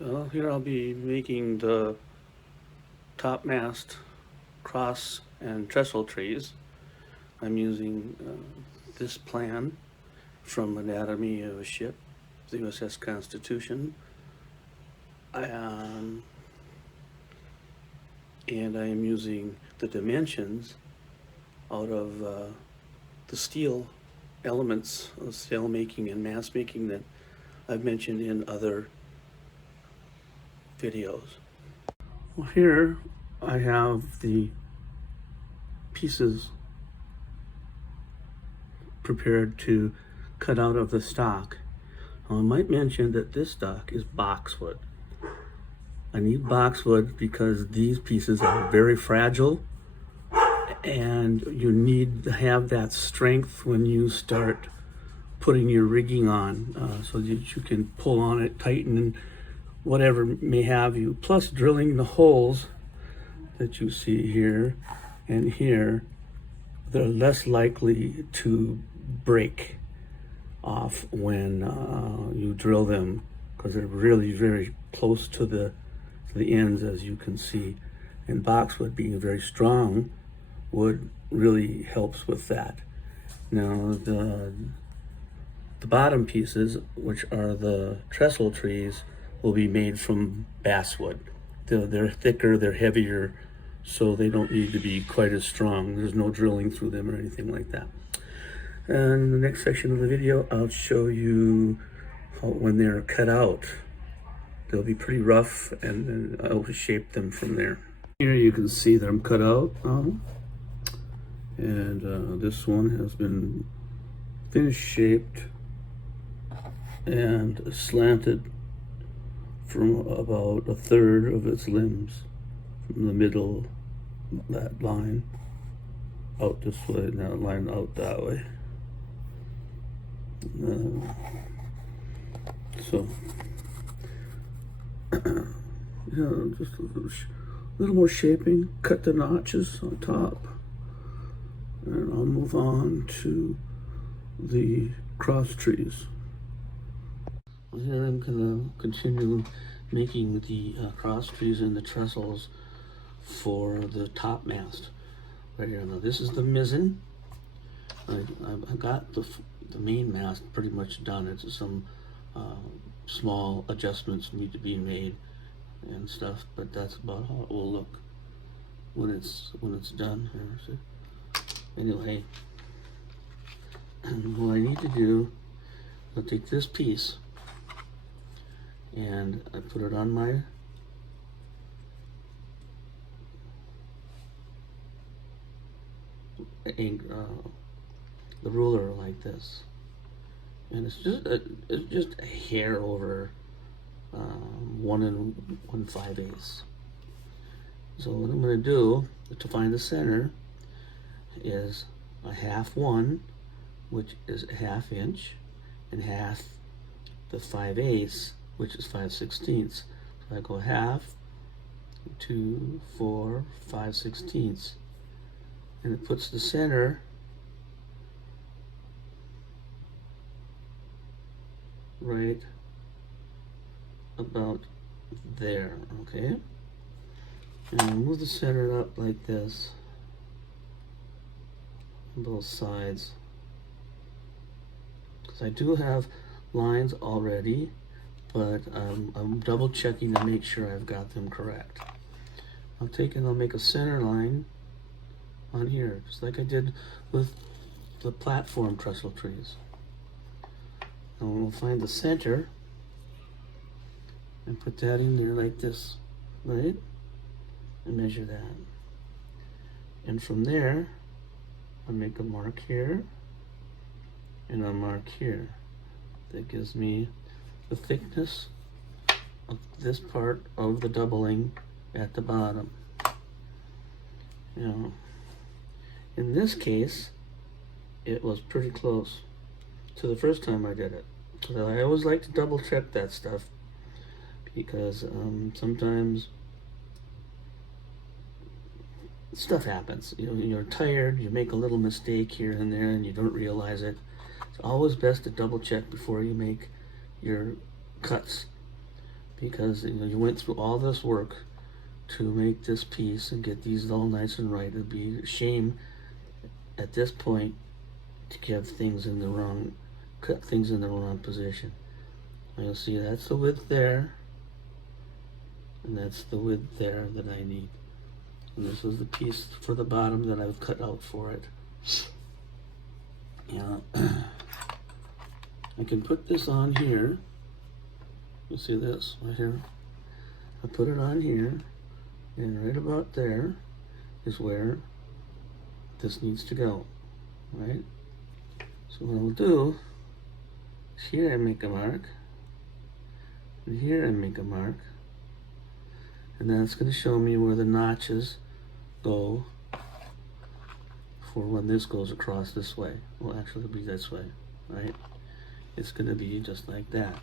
Well, here I'll be making the topmast, cross, and trestle trees. I'm using this plan from Anatomy of a Ship, the USS Constitution. And I am using the dimensions out of the steel elements of sail making and mast making that I've mentioned in other videos. Well, here I have the pieces prepared to cut out of the stock. I might mention that this stock is boxwood. I need boxwood because these pieces are very fragile and you need to have that strength when you start putting your rigging on so that you can pull on it, tighten, and whatever may have you. Plus drilling the holes that you see here and here, they're less likely to break off when you drill them because they're really very close to the ends, as you can see. And boxwood, being very strong wood, really helps with that. Now the bottom pieces, which are the trestle trees, will be made from basswood. They're thicker, they're heavier, so they don't need to be quite as strong. There's no drilling through them or anything like that. And in the next section of the video, I'll show you how, when they're cut out, they'll be pretty rough, and then I'll shape them from there. Here you can see them cut out now. And this one has been finish shaped and slanted from about a third of its limbs, from the middle, that line, out this way, and that line out that way. So, yeah, just a little more shaping, cut the notches on top, and I'll move on to the cross trees. Here I'm going to continue making the cross trees and the trestles for the topmast. Right here, now this is the mizzen. I got the main mast pretty much done. It's some small adjustments need to be made and stuff, but that's about how it will look when it's done. Here, anyway, what I need to do, I'll take this piece and I put it on my the ruler like this, and it's just a hair over 1 1/5. So what I'm going to do to find the center is a 1/2, which is a 1/2 inch, and half the 5/8, which is 5/16. So I go 1/2, 2, 4, 5/16, and it puts the center right about there, okay? And I'll move the center up like this on both sides, because I do have lines already, but I'm double checking to make sure I've got them correct. I'll take and I'll make a center line on here, just like I did with the platform trestle trees. And we'll find the center and put that in there like this, right? And measure that. And from there, I'll make a mark here and a mark here. That gives me the thickness of this part of the doubling at the bottom. You know, in this case, it was pretty close to the first time I did it. Because I always like to double check that stuff, because sometimes stuff happens. You know, you're tired, you make a little mistake here and there, and you don't realize it. It's always best to double check before you make your cuts, because you went through all this work to make this piece and get these all nice and right. It'd be a shame at this point to cut things in the wrong position. And you'll see that's the width there, and that's the width there that I need. And this is the piece for the bottom that I've cut out for it. Yeah, I can put this on here. You see this right here? I put it on here, and right about there is where this needs to go, right? So what I'll do is here I make a mark, and here I make a mark, and that's going to show me where the notches go for when this goes across this way. Well, actually it'll be this way, right? It's going to be just like that.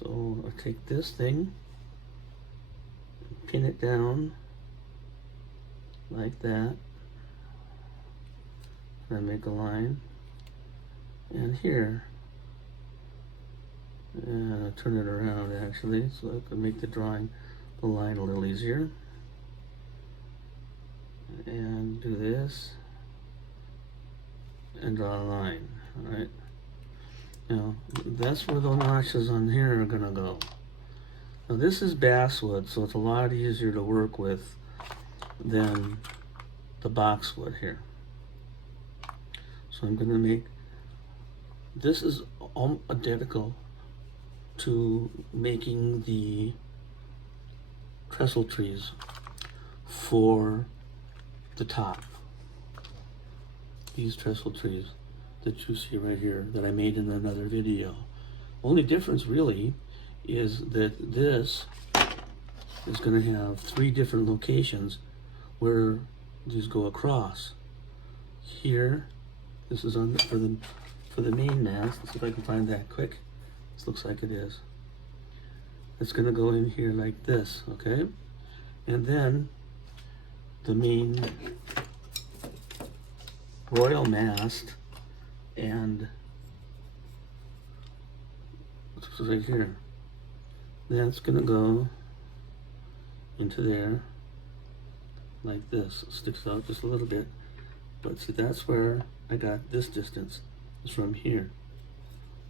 So I'll take this thing, pin it down like that, and I make a line, and here, and I turn it around actually, so I can make the line a little easier, and do this, and draw a line, alright? Now, that's where the notches on here are gonna go. Now this is basswood, so it's a lot easier to work with than the boxwood here. So I'm gonna make, this is identical to making the trestle trees for the top. These trestle trees that you see right here that I made in another video. Only difference really is that this is going to have 3 different locations where these go across. Here, this is on for the main mast. Let's see if I can find that quick. This looks like it is. It's going to go in here like this, okay? And then the main royal mast, and what's right here, that's gonna go into there like this. It sticks out just a little bit, but see, that's where I got this distance, is from here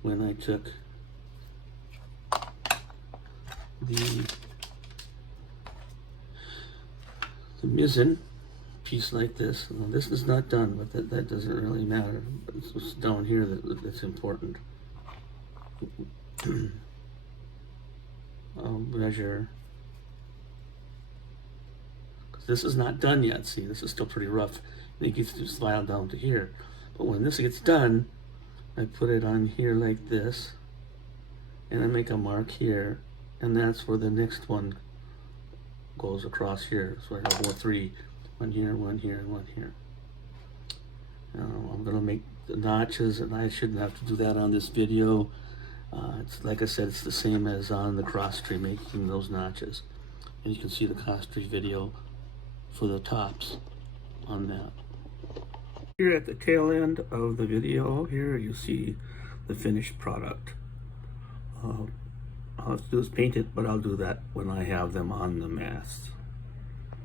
when I took the mizzen piece like this. Now, this is not done, but that doesn't really matter. But it's down here that's important. I'll measure, because this is not done yet. See, this is still pretty rough, and it gets to slide down to here. But when this gets done, I put it on here like this, and I make a mark here, and that's where the next one goes across here. So I have 3. One here, one here, and one here. Now I'm going to make the notches, and I shouldn't have to do that on this video. It's like I said, it's the same as on the cross tree, making those notches. And you can see the cross tree video for the tops on that. Here at the tail end of the video, here you see the finished product. All I have to do is paint it, but I'll do that when I have them on the masts.